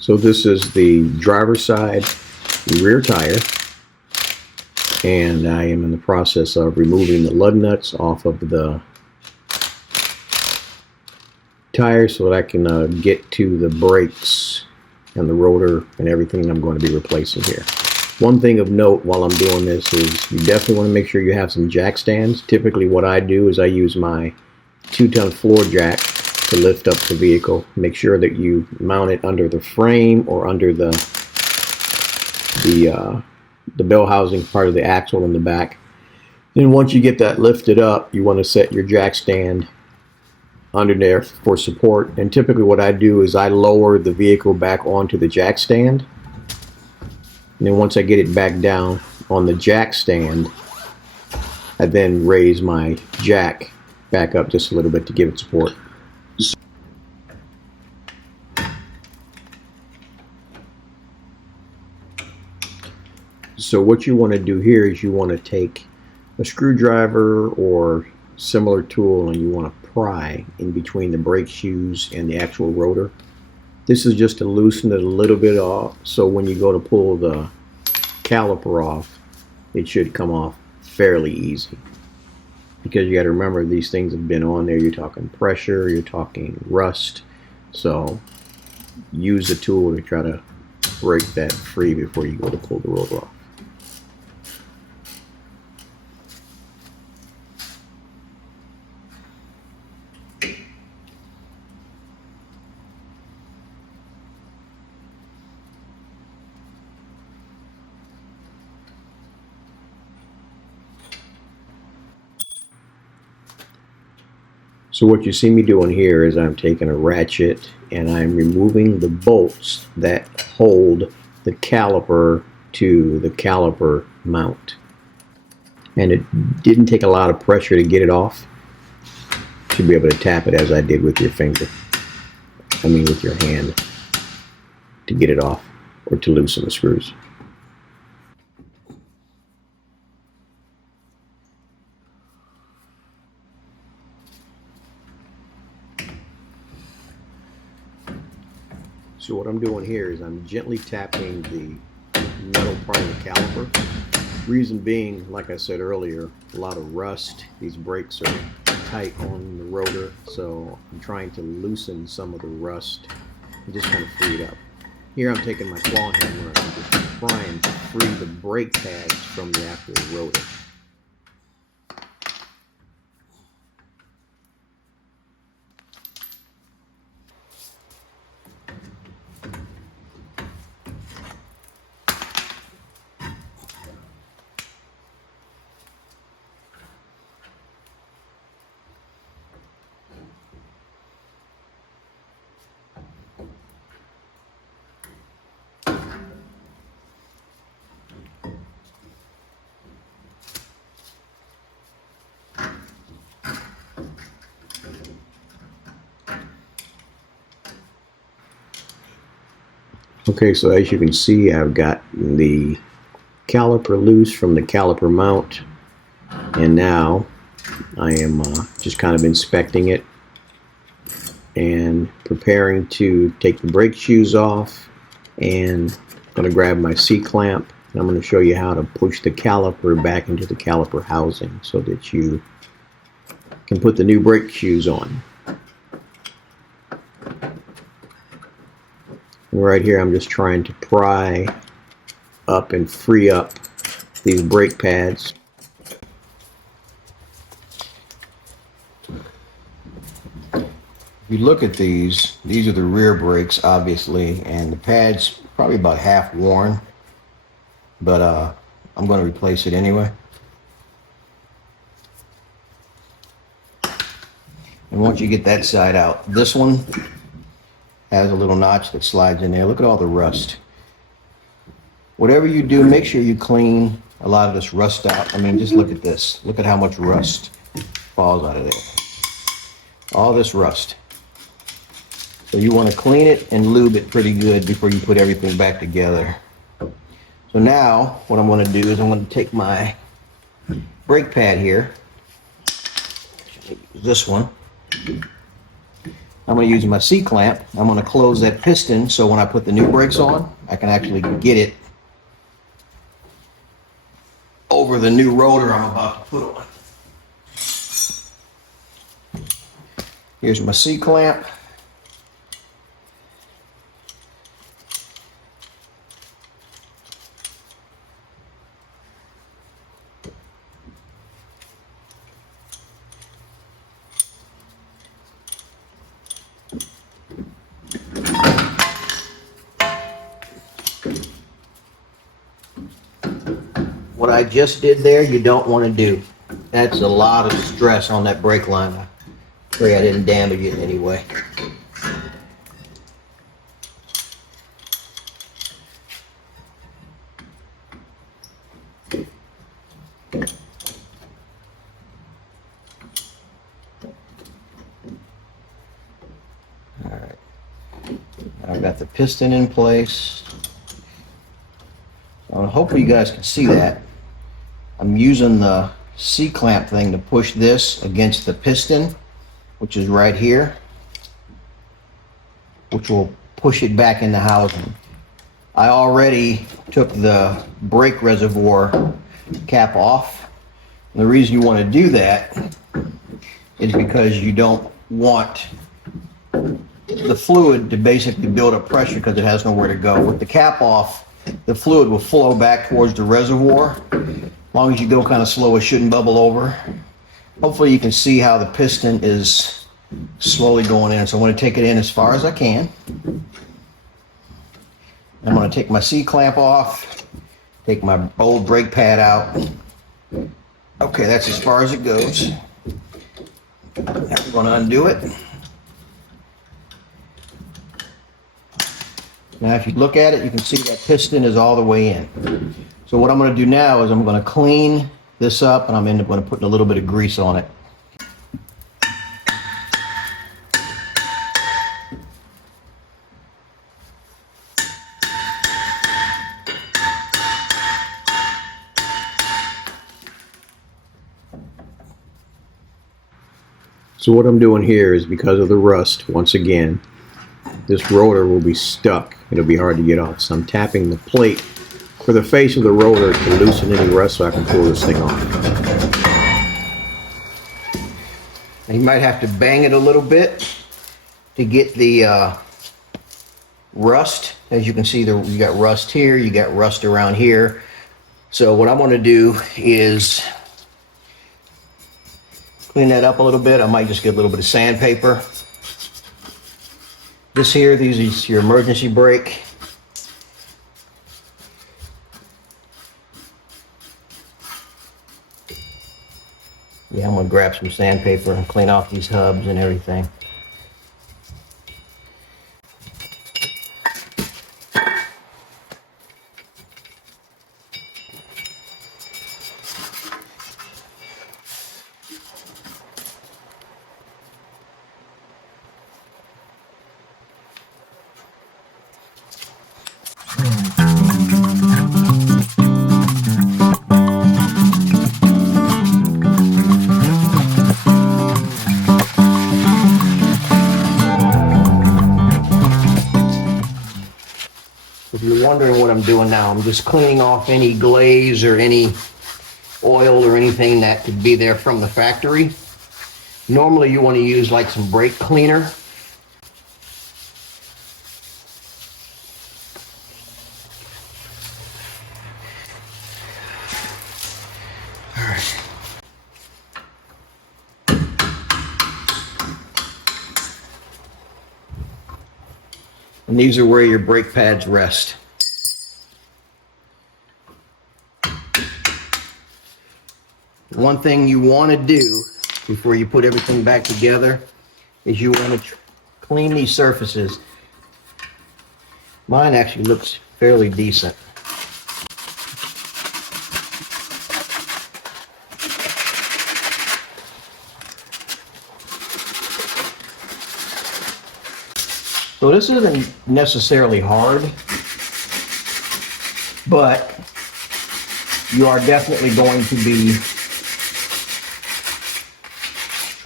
So this is the driver's side rear tire, and I am in the process of removing the lug nuts off of the tire so that I can get to the brakes and the rotor and everything I'm going to be replacing here. One thing of note while I'm doing this is you definitely want to make sure you have some jack stands. Typically what I do is I use my 2-ton floor jack to lift up the vehicle. Make sure that you mount it under the frame or under the bell housing part of the axle in the back. Then once you get that lifted up, you want to set your jack stand under there for support. And typically what I do is I lower the vehicle back onto the jack stand. And then once I get it back down on the jack stand, I then raise my jack back up just a little bit to give it support. So what you want to do here is you want to take a screwdriver or similar tool and you want to pry in between the brake shoes and the actual rotor. This is just to loosen it a little bit off, so when you go to pull the caliper off, it should come off fairly easy. Because you got to remember, these things have been on there. You're talking pressure, you're talking rust, so use a tool to try to break that free before you go to pull the rotor off. So what you see me doing here is I'm taking a ratchet and I'm removing the bolts that hold the caliper to the caliper mount. And it didn't take a lot of pressure to get it off. You should be able to tap it as I did with your finger. I mean with your hand, to get it off or to loosen the screws. So what I'm doing here is I'm gently tapping the metal part of the caliper. Reason being, like I said earlier, a lot of rust. These brakes are tight on the rotor, so I'm trying to loosen some of the rust and just kind of free it up. Here I'm taking my claw hammer and I'm just trying to free the brake pads from the actual rotor. Okay, so as you can see, I've got the caliper loose from the caliper mount, and now I am just kind of inspecting it and preparing to take the brake shoes off, and I'm going to grab my C-clamp and I'm going to show you how to push the caliper back into the caliper housing so that you can put the new brake shoes on. And right here I'm just trying to pry up and free up these brake pads. If you look at these are the rear brakes obviously, and the pad's probably about half worn, but I'm going to replace it anyway. And once you get that side out, this one has a little notch that slides in there. Look at all the rust. Whatever you do, make sure you clean a lot of this rust out. I mean, just look at this. Look at how much rust falls out of there. All this rust. So you want to clean it and lube it pretty good before you put everything back together. So now, what I'm going to do is I'm going to take my brake pad here, this one, I'm going to use my C-clamp. I'm going to close that piston so when I put the new brakes on, I can actually get it over the new rotor I'm about to put on. Here's my C-clamp. What I just did there, you don't want to do. That's a lot of stress on that brake line. I pray I didn't damage it in any way. Alright, I've got the piston in place. Hopefully you guys can see that. I'm using the C-clamp thing to push this against the piston, which is right here, which will push it back in the housing. I already took the brake reservoir cap off. And the reason you want to do that is because you don't want the fluid to basically build up pressure because it has nowhere to go. With the cap off, the fluid will flow back towards the reservoir. As long as you go kind of slow, it shouldn't bubble over. Hopefully you can see how the piston is slowly going in. So I'm going to take it in as far as I can. I'm going to take my C-clamp off, take my old brake pad out. Okay, that's as far as it goes. Now we're going to undo it. Now if you look at it, you can see that piston is all the way in. So what I'm going to do now is I'm going to clean this up, and I'm going to put a little bit of grease on it. So what I'm doing here is, because of the rust, once again, this rotor will be stuck. It'll be hard to get off. So I'm tapping the plate for the face of the rotor to loosen any rust so I can pull this thing off. You might have to bang it a little bit to get the rust. As you can see, you got rust here, you got rust around here. So what I'm going to do is clean that up a little bit. I might just get a little bit of sandpaper. This here, these is your emergency brake. Yeah, I'm gonna grab some sandpaper and clean off these hubs and everything. If you're wondering what I'm doing now, I'm just cleaning off any glaze or any oil or anything that could be there from the factory. Normally you want to use like some brake cleaner. And these are where your brake pads rest. One thing you want to do before you put everything back together is you want to clean these surfaces. Mine actually looks fairly decent. So this isn't necessarily hard, but you are definitely going to be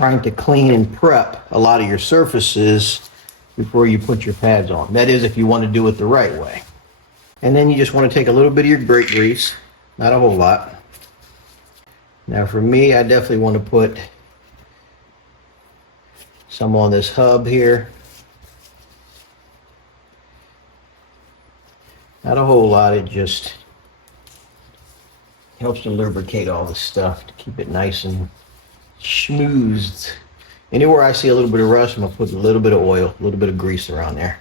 trying to clean and prep a lot of your surfaces before you put your pads on. That is if you want to do it the right way. And then you just want to take a little bit of your brake grease, not a whole lot. Now for me, I definitely want to put some on this hub here. Not a whole lot, it just helps to lubricate all this stuff to keep it nice and schmoozed. Anywhere I see a little bit of rust, I'm gonna put a little bit of oil, a little bit of grease around there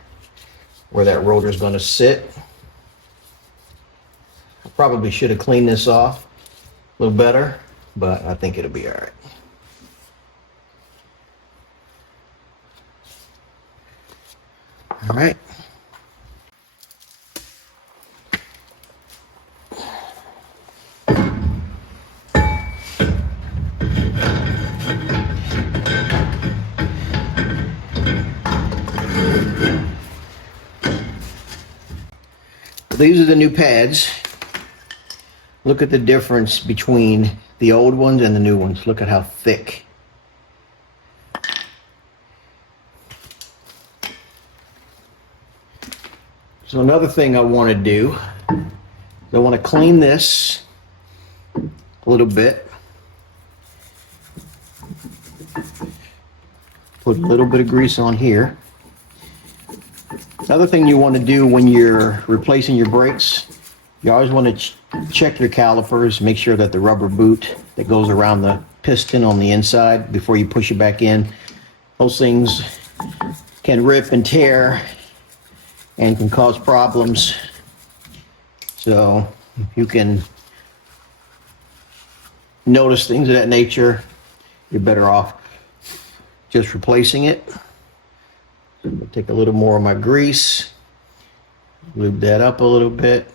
where that rotor is gonna sit. I probably should have cleaned this off a little better, but I think it'll be all right. All right. These are the new pads. Look at the difference between the old ones and the new ones. Look at how thick. So another thing I want to do is I want to clean this a little bit. Put a little bit of grease on here. Another thing you want to do when you're replacing your brakes, you always want to check your calipers, make sure that the rubber boot that goes around the piston on the inside before you push it back in, those things can rip and tear and can cause problems. So if you can notice things of that nature, you're better off just replacing it. So I'm gonna take a little more of my grease, lube that up a little bit.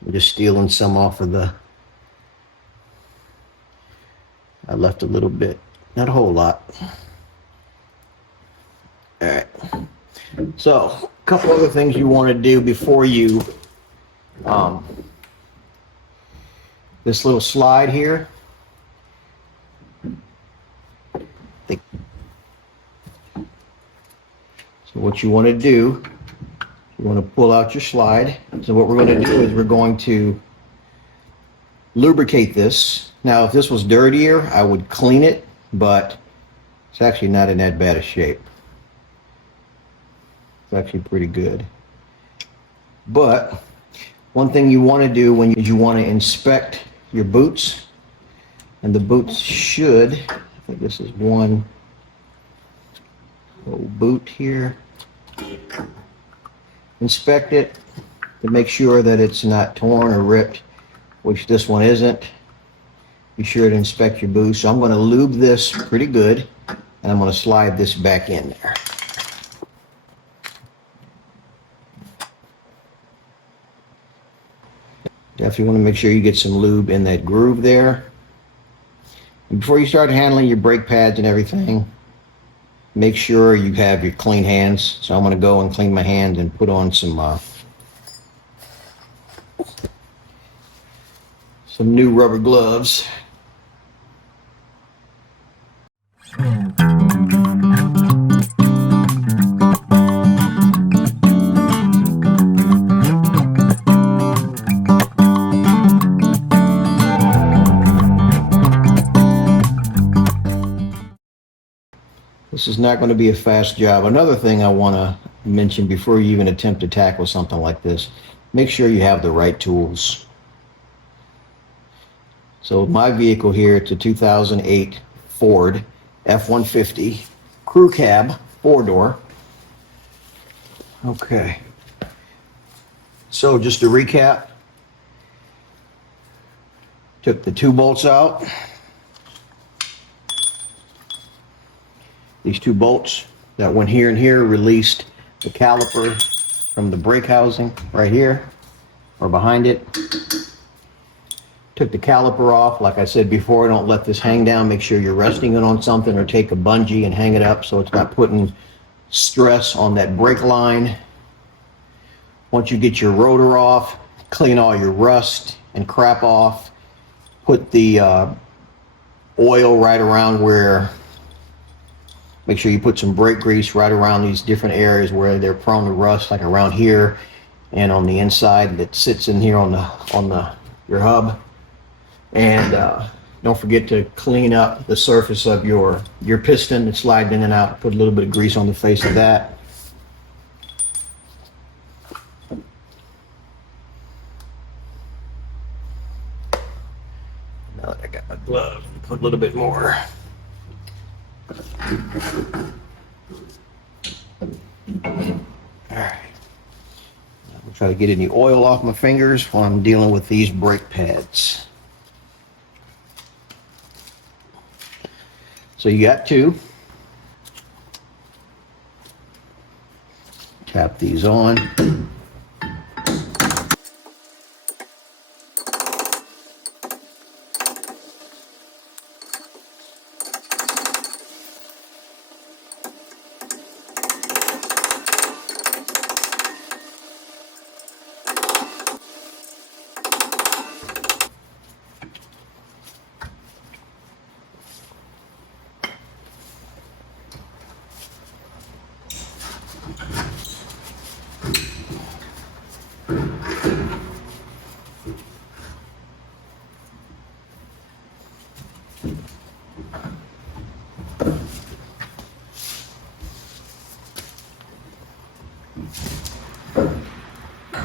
I'm just stealing some off of the, I left a little bit, not a whole lot. All right, so a couple other things you want to do before you, this little slide here. So what you want to do, you want to pull out your slide. So what we're going to do is we're going to lubricate this. Now if this was dirtier, I would clean it, but it's actually not in that bad a shape. It's actually pretty good. But one thing you want to do when you want to inspect your boots, and the boots should, I think this is one little boot here. Inspect it to make sure that it's not torn or ripped, which this one isn't. Be sure to inspect your boot. So I'm going to lube this pretty good, and I'm going to slide this back in there. Definitely want to make sure you get some lube in that groove there. And before you start handling your brake pads and everything, make sure you have your clean hands. So I'm going to go and clean my hands and put on some new rubber gloves. This is not going to be a fast job. Another thing I want to mention before you even attempt to tackle something like this, make sure you have the right tools. So my vehicle here, it's a 2008 Ford F150 crew cab, 4-door. Okay. So just to recap, took the 2 bolts out. These 2 bolts that went here and here released the caliper from the brake housing right here or behind it. Took the caliper off. Like I said before, don't let this hang down. Make sure you're resting it on something or take a bungee and hang it up so it's not putting stress on that brake line. Once you get your rotor off, clean all your rust and crap off. Put the oil right around where, make sure you put some brake grease right around these different areas where they're prone to rust, like around here and on the inside that sits in here on your hub. And don't forget to clean up the surface of your piston that's sliding in and out. Put a little bit of grease on the face of that. Now that I got my glove, put a little bit more. Alright. I'm trying to get any oil off my fingers while I'm dealing with these brake pads. So you got two. Tap these on.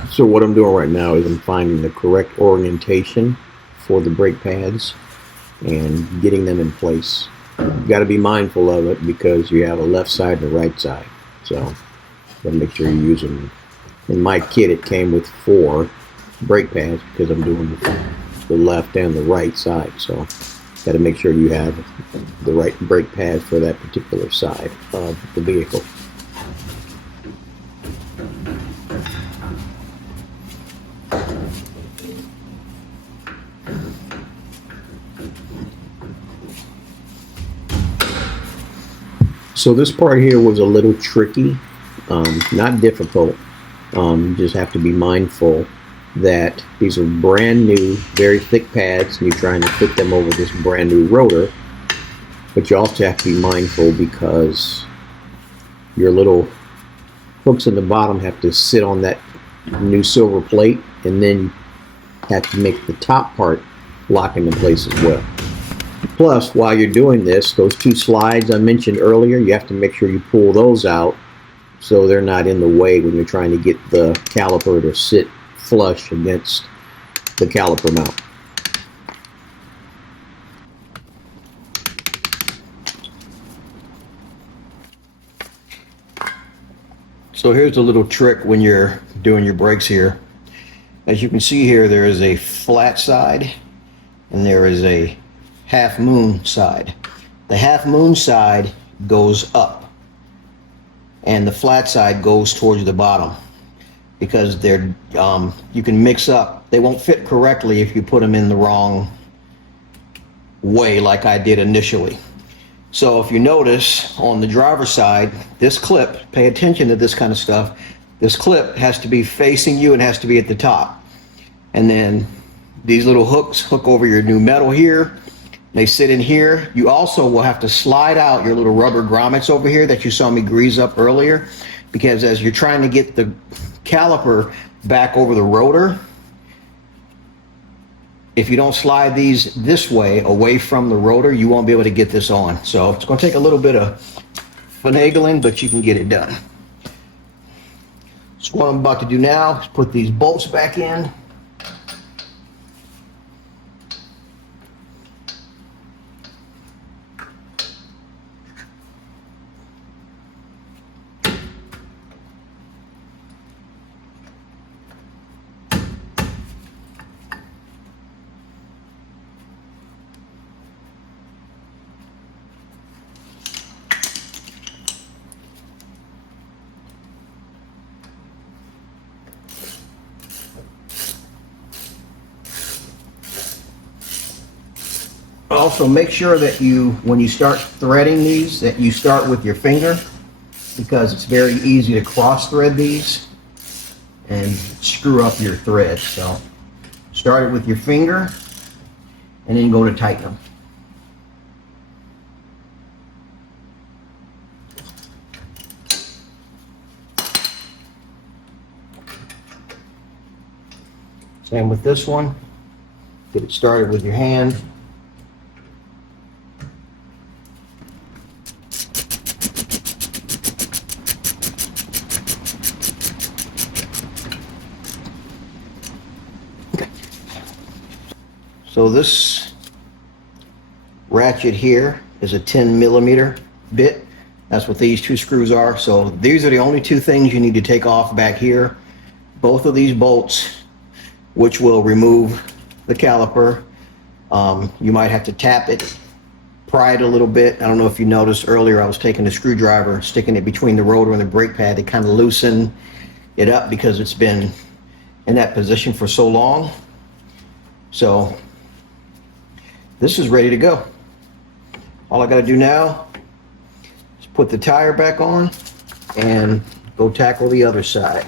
So what I'm doing right now is I'm finding the correct orientation for the brake pads and getting them in place. You've got to be mindful of it because you have a left side and a right side. So got to make sure you use them. In my kit it came with 4 brake pads because I'm doing the left and the right side. So got to make sure you have the right brake pad for that particular side of the vehicle. So this part here was a little tricky, not difficult. You just have to be mindful that these are brand new, very thick pads, and you're trying to fit them over this brand new rotor. But you also have to be mindful because your little hooks in the bottom have to sit on that new silver plate, and then you have to make the top part lock into place as well. Plus, while you're doing this, those 2 slides I mentioned earlier, you have to make sure you pull those out so they're not in the way when you're trying to get the caliper to sit flush against the caliper mount. So here's a little trick when you're doing your brakes here. As you can see here, there is a flat side and there is a half moon side. The half moon side goes up and the flat side goes towards the bottom because they're you can mix up. They won't fit correctly if you put them in the wrong way like I did initially. So if you notice on the driver's side, this clip, pay attention to this kind of stuff, this clip has to be facing you and has to be at the top. And then these little hooks hook over your new metal here. They sit in here. You also will have to slide out your little rubber grommets over here that you saw me grease up earlier, because as you're trying to get the caliper back over the rotor, if you don't slide these this way away from the rotor, you won't be able to get this on. So it's going to take a little bit of finagling, but you can get it done. So what I'm about to do now is put these bolts back in. Also, make sure that when you start threading these, that you start with your finger, because it's very easy to cross thread these and screw up your thread. So start it with your finger and then go to tighten them. Same with this one. Get it started with your hand. So this ratchet here is a 10mm bit. That's what these two screws are. So these are the only two things you need to take off back here. Both of these bolts, which will remove the caliper. You might have to tap it, pry it a little bit. I don't know if you noticed earlier, I was taking the screwdriver, sticking it between the rotor and the brake pad to kind of loosen it up because it's been in that position for so long. So this is ready to go. All I got to do now is put the tire back on and go tackle the other side.